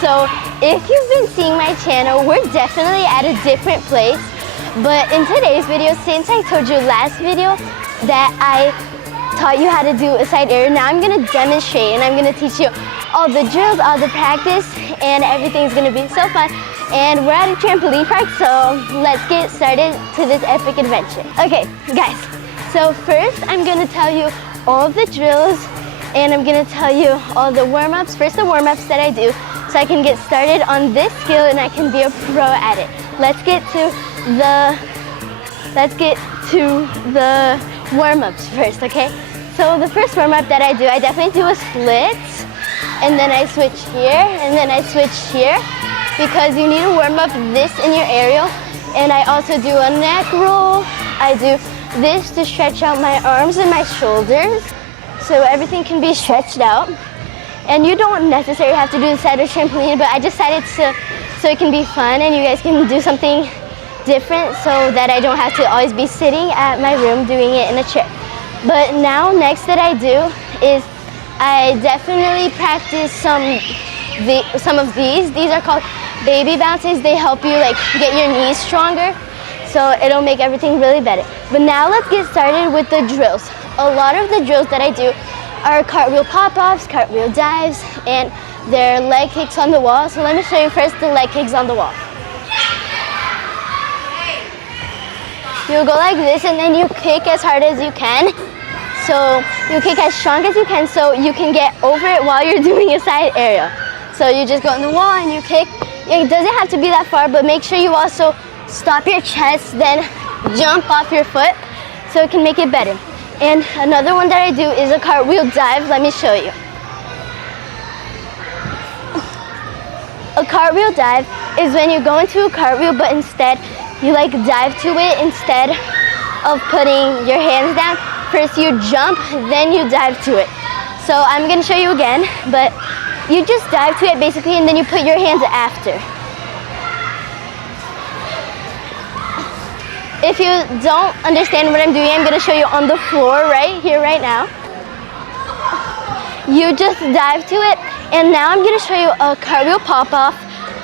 So if you've been seeing my channel, we're definitely at a different place. But in today's video, since I told you last video that I taught you how to do a side air, now I'm gonna demonstrate and I'm gonna teach you all the drills, all the practice, and everything's gonna be so fun. And we're at a trampoline park, so let's get started to this epic adventure. Okay, guys, so first I'm gonna tell you all the drills and I'm gonna tell you all the warm-ups. First, the warm-ups that I do so I can get started on this skill and I can be a pro at it. Let's get to the warm-ups first, okay? So the first warm-up that I do, I definitely do a split, and then I switch here, and then I switch here, because you need to warm up this in your aerial. And I also do a neck roll. I do this to stretch out my arms and my shoulders, so everything can be stretched out. And you don't necessarily have to do the side of trampoline, but I decided so it can be fun and you guys can do something different so that I don't have to always be sitting at my room doing it in a chair. But now, next that I do is I definitely practice some of these. These are called baby bounces. They help you like get your knees stronger, so it'll make everything really better. But now let's get started with the drills. A lot of the drills that I do are cartwheel pop-offs, cartwheel dives, and they're leg kicks on the wall. So let me show you first the leg kicks on the wall. You'll go like this and then you kick as hard as you can. So you kick as strong as you can so you can get over it while you're doing a side aerial. So you just go on the wall and you kick. It doesn't have to be that far, but make sure you also stop your chest, then jump off your foot so it can make it better. And another one that I do is a cartwheel dive. Let me show you. A cartwheel dive is when you go into a cartwheel, but instead you like dive to it instead of putting your hands down. First you jump, then you dive to it. So I'm gonna show you again, but you just dive to it basically and then you put your hands after. If you don't understand what I'm doing, I'm gonna show you on the floor right here, right now. You just dive to it, and now I'm gonna show you a cartwheel pop-off,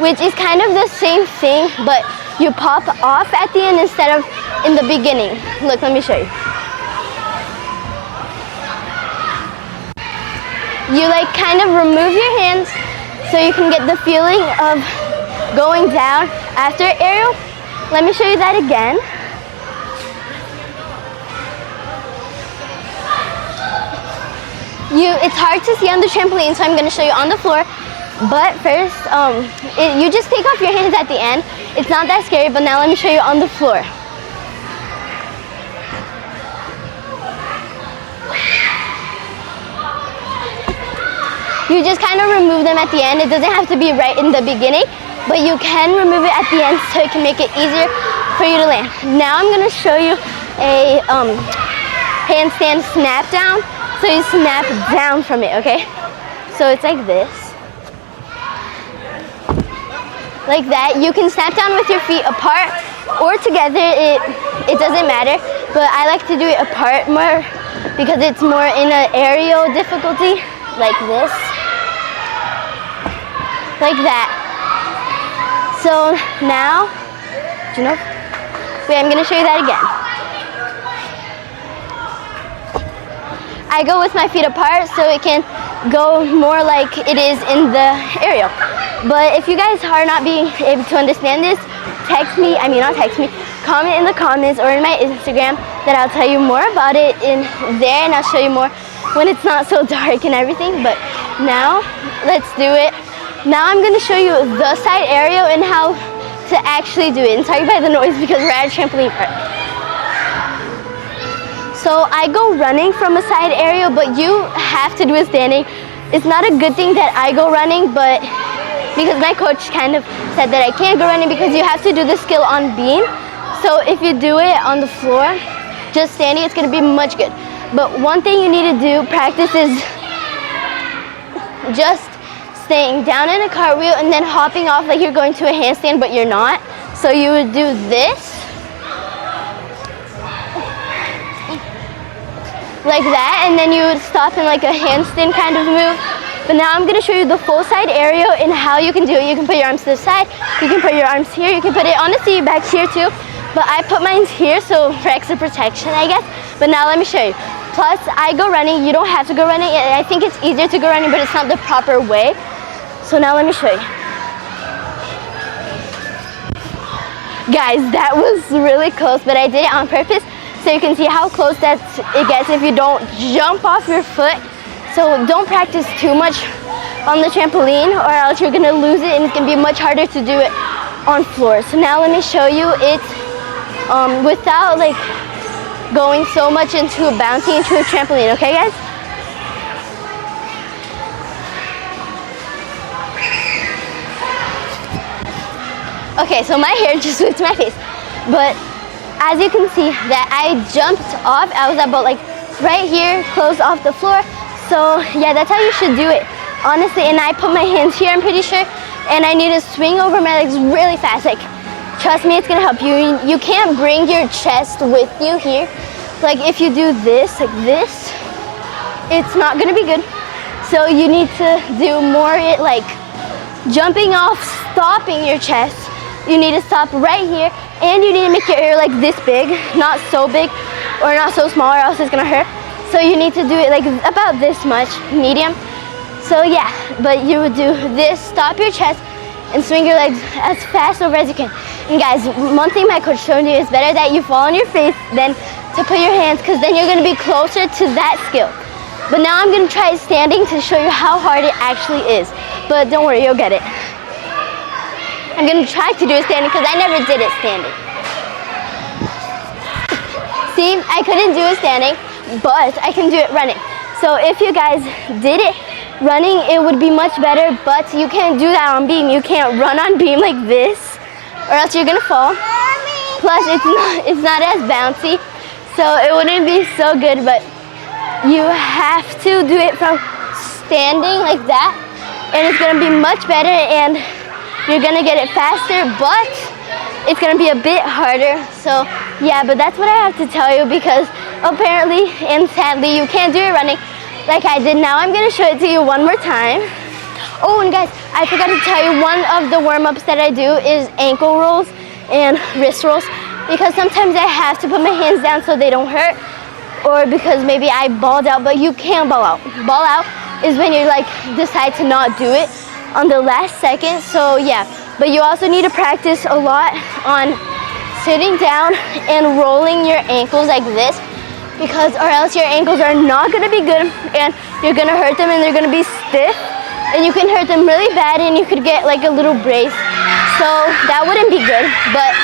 which is kind of the same thing, but you pop off at the end instead of in the beginning. Look, let me show you. You like kind of remove your hands so you can get the feeling of going down after aerial. Let me show you that again. It's hard to see on the trampoline, so I'm going to show you on the floor. But first, you just take off your hands at the end. It's not that scary, but now let me show you on the floor. You just kind of remove them at the end. It doesn't have to be right in the beginning, but you can remove it at the end so it can make it easier for you to land. Now I'm going to show you a handstand snap down. So you snap down from it, okay? So it's like this. Like that. You can snap down with your feet apart or together. It doesn't matter, but I like to do it apart more because it's more in an aerial difficulty, like this. Like that. So now, wait, I'm gonna show you that again. I go with my feet apart so it can go more like it is in the aerial. But if you guys are not being able to understand this, comment in the comments or in my Instagram that I'll tell you more about it in there, and I'll show you more when it's not so dark and everything. But now, let's do it. Now I'm gonna show you the side aerial and how to actually do it. And sorry by the noise because we're at a trampoline park. So I go running from a side aerial, but you have to do it standing. It's not a good thing that I go running, but because my coach kind of said that I can't go running because you have to do the skill on beam. So if you do it on the floor, just standing, it's gonna be much good. But one thing you need to do, practice, is just staying down in a cartwheel and then hopping off like you're going to a handstand, but you're not. So you would do this, like that, and then you would stop in like a handstand kind of move, But now I'm gonna show you the full side aerial and how you can do it. You can put your arms to the side, you can put your arms here, you can put it honestly back here too. But I put mine here so for extra protection, I guess. But now let me show you. Plus, I go running. You don't have to go running. I think it's easier to go running, but it's not the proper way. So now let me show you. Guys, that was really close, but I did it on purpose so you can see how close that it gets if you don't jump off your foot. So don't practice too much on the trampoline or else you're gonna lose it and it's gonna be much harder to do it on floor. So now let me show you it without like going so much into bouncing into a trampoline, okay guys? Okay, so my hair just went to my face. But as you can see that I jumped off, I was about like right here, close off the floor. So yeah, that's how you should do it, honestly. And I put my hands here, I'm pretty sure, and I need to swing over my legs really fast. Like, trust me, it's gonna help you. You can't bring your chest with you here. Like if you do this, like this, it's not gonna be good. So you need to do more like jumping off, stopping your chest. You need to stop right here, and you need to make your ear like this big, not so big or not so small or else it's gonna hurt. So you need to do it like about this much, medium. So yeah, but you would do this, stop your chest, and swing your legs as fast over as you can. And guys, one thing my coach showed me is better that you fall on your face than to put your hands, because then you're gonna be closer to that skill. But now I'm gonna try it standing to show you how hard it actually is. But don't worry, you'll get it. I'm gonna try to do it standing because I never did it standing. See, I couldn't do it standing, but I can do it running. So if you guys did it running, it would be much better, but you can't do that on beam. You can't run on beam like this, or else you're gonna fall. Plus, it's not as bouncy, so it wouldn't be so good, but you have to do it from standing like that, and it's gonna be much better, and you're gonna get it faster, but it's gonna be a bit harder. So yeah, but that's what I have to tell you, because apparently and sadly you can't do it running like I did. Now I'm gonna show it to you one more time. Oh, and guys, I forgot to tell you, one of the warm-ups that I do is ankle rolls and wrist rolls, because sometimes I have to put my hands down so they don't hurt, or because maybe I balled out. But you can't ball out. Ball out is when you like decide to not do it on the last second. So yeah, but you also need to practice a lot on sitting down and rolling your ankles like this, because or else your ankles are not gonna be good and you're gonna hurt them and they're gonna be stiff and you can hurt them really bad and you could get like a little brace. So that wouldn't be good. But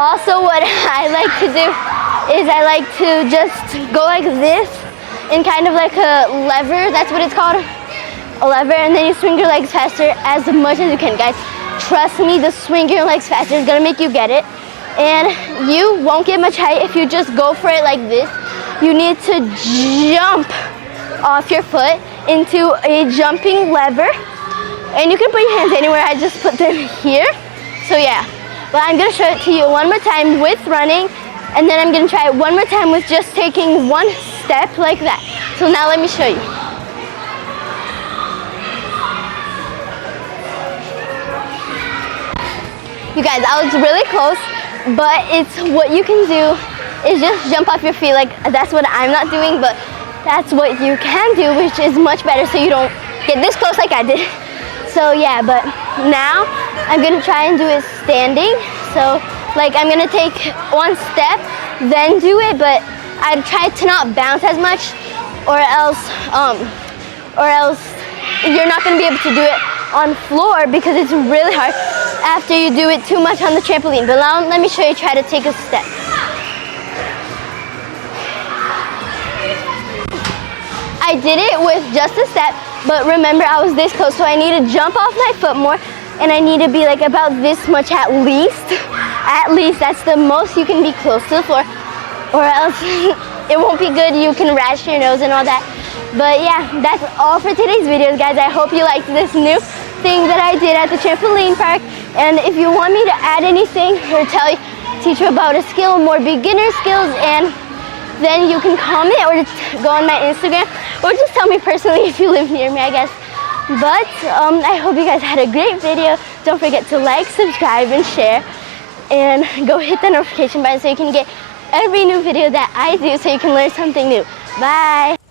also what I like to do is I like to just go like this in kind of like a lever, that's what it's called, a lever, and then you swing your legs faster as much as you can. Guys, trust me, the swing your legs faster is gonna make you get it. And you won't get much height if you just go for it like this. You need to jump off your foot into a jumping lever. And you can put your hands anywhere, I just put them here. So yeah, but I'm gonna show it to you one more time with running, and then I'm gonna try it one more time with just taking one step like that. So now let me show you. You guys, I was really close, but it's what you can do is just jump off your feet. Like, that's what I'm not doing, but that's what you can do, which is much better so you don't get this close like I did. So yeah, but now I'm gonna try and do it standing. So like I'm gonna take one step, then do it, but I try to not bounce as much, or else you're not gonna be able to do it on floor because it's really hard after you do it too much on the trampoline. But now let me show you, try to take a step. I did it with just a step, but remember I was this close, so I need to jump off my foot more, and I need to be like about this much at least. At least, that's the most you can be close to the floor, or else it won't be good. You can rash your nose and all that. But yeah, that's all for today's videos, guys. I hope you liked this new thing that I did at the trampoline park. And if you want me to add anything or teach you about a skill, more beginner skills, and then you can comment or just go on my Instagram, or just tell me personally if you live near me, I guess. But I hope you guys had a great video. Don't forget to like, subscribe, and share. And go hit the notification button so you can get every new video that I do so you can learn something new. Bye!